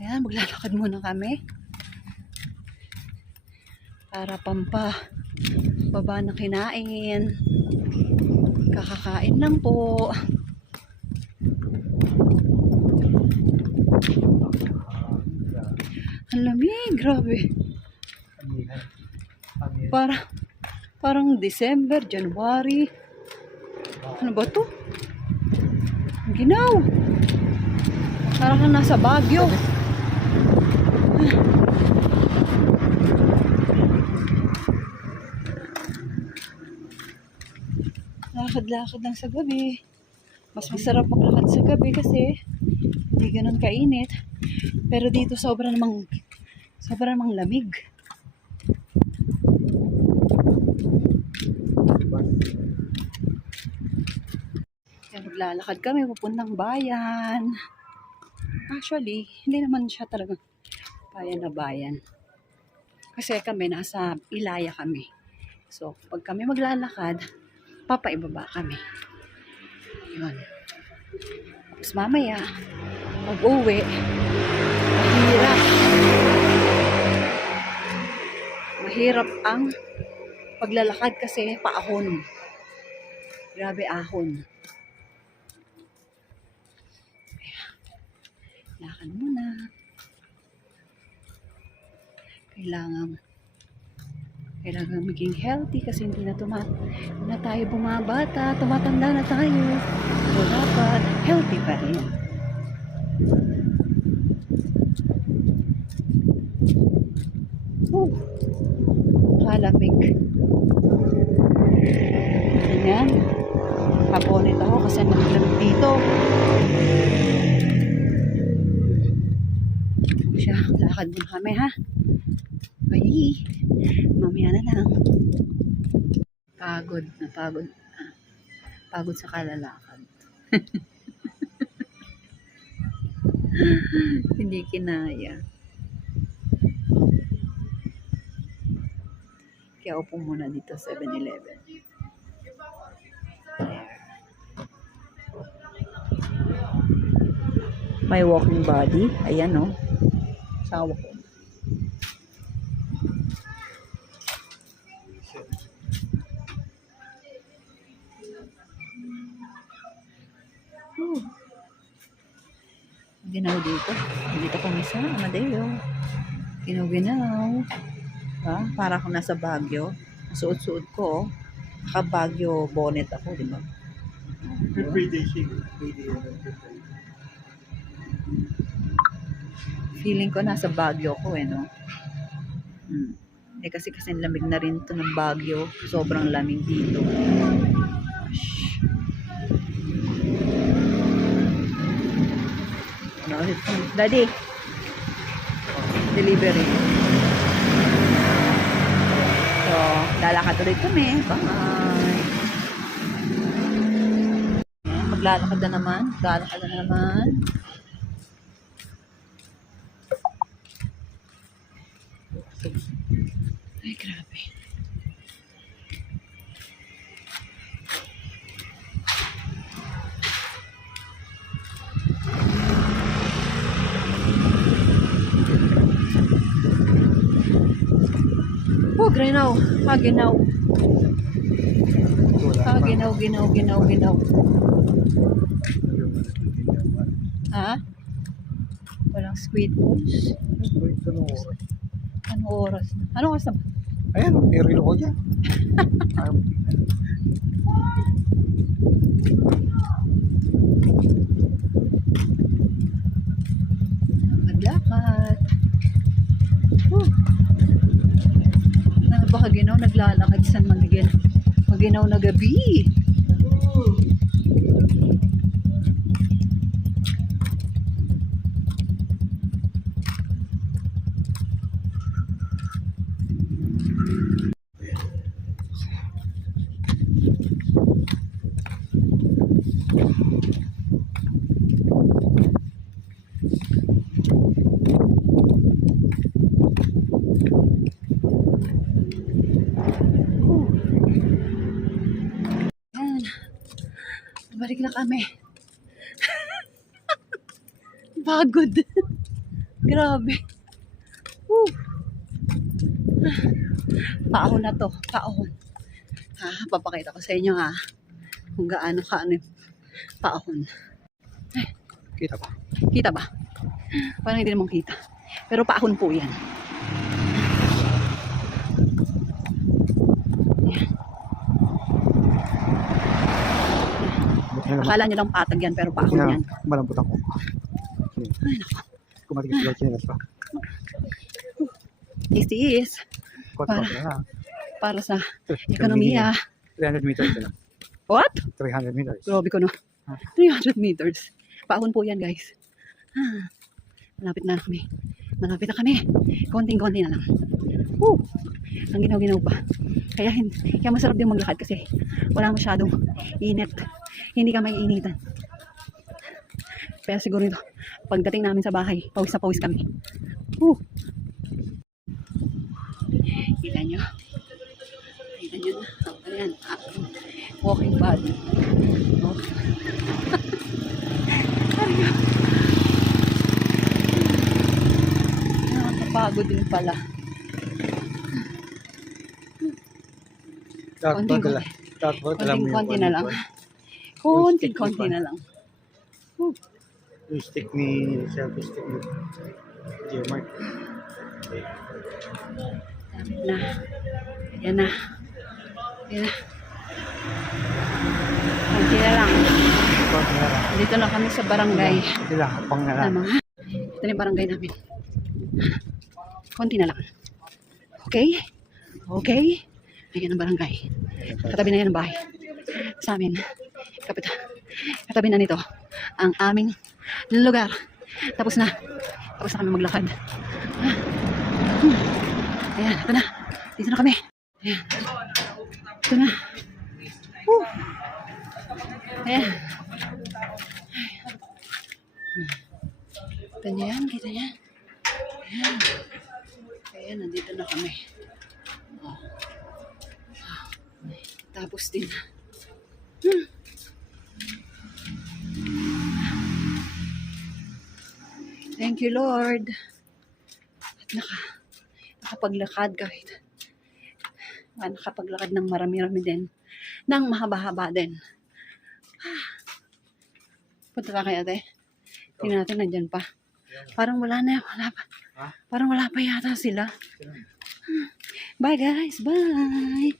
Ayan, maglalakad muna kami. Para baba na kinain. Kakakain lang po. Ang lamig, grabe. Parang December, January. Ano ba to? Ginaw. Parang kang nasa Baguio. Lakad-lakad lang sa gabi. Mas masarap maglakad sa gabi kasi hindi ganun kainit. Pero dito sobra namang lamig. Kaya maglalakad kami papuntang bayan. Actually, hindi naman siya talagang bayan na bayan. Kasi kami nasa Ilaya kami. So, pag kami maglalakad, papaibaba kami. Yun. Tapos mamaya, pag-uwi, mahirap ang paglalakad kasi paahon. Grabe ahon. Lakad muna. Kailangan maging healthy kasi hindi na tayo bumabata, tumatanda na tayo. So dapat healthy pa rin. Kalamig. Ganyan. Kaponit ako kasi naglamig dito. Siya, lakad din kami ha. Ay, mamaya na lang. Pagod sa kalalakad. Hindi kinaya. Kaya upo muna dito 7-Eleven. May walking body. Ayan o. Sawa ko. Ginaw dito. Dito kami sa Amadeo. Ginaw. Para akong nasa Baguio. Suot-suot ko. Naka-Baguio bonnet ako, di ba? Feeling ko nasa Baguio ko no? Kasi lamig na rin to ng Baguio. Sobrang lamig dito. Daddy, delivery. So, lalakad ulit kami. Bye. Maglalakad na naman. Ay, grabe. Ginaw. Ginaw. Ha? Walang squid balls. Anong oras? Anong oras na ba? Ayan, nirilo ko dyan. Maglakad. Baka ginaw naglalakad sa maginaw na gabi. Balik na kami. Pagod. Grabe. Woo. Paahon na to. Paahon. Ha, papakita ko sa inyo ha. Kung gaano kaano yung paahon. Kita pa. Kita ba? Parang hindi naman kita. Pero paahon po yan. Buti na naman. Akala nyo lang patag yan, pero Buti paahon na yan. malambot ako. Ay, naku. Kung matigas sila chinelas pa. This Kota pa na. para sa ekonomiya. 300 meters na. What? 300 meters. Grabe ko no. 300 meters. Paahon po yan, guys. Ah, malapit na kami. Malapit na kami. Konting-konti na lang. Woo! Ang ginaw-ginaw pa. Kaya masarap din maglakad kasi wala masyadong init. Hindi ka may initan. Pero siguro ito, pagdating namin sa bahay, pawis na pawis kami. Woo! Kita nyo? Kita nyo na. Ayan, aking walking body. Oh. Nakakapagod din pala. Konting-konti na lang. Konting-konti na lang. Yung stick ni selfie stick ni Geomark. Damit na. Ayan na. Ayan na. Konti na lang. Konti na lang. Dito na kami sa barangay. Sila, pang na lang. Tama ha? Ito na yung barangay namin. Konti na lang. Okay? Okay? Ayan ang barangay. Katabi na yan ang bahay. Sa amin. Katabi na nito ang aming lugar. Tapos na. Tapos na kami maglakad. Ayan, ito na. Dito na kami. Ayan. Ito na. Woo. Ayan. Kita niya yan, kita niya. Ayan. Ayan, nandito na kami. Oh. Tapos din. Thank you, Lord. At nakapaglakad kahit. Nakapaglakad ng marami-rami din. Nang mahaba-haba din. Punta na kaya, ate? Tingnan natin, nandyan pa. Parang wala na. Wala pa. Parang wala pa yata sila. Bye, guys. Bye.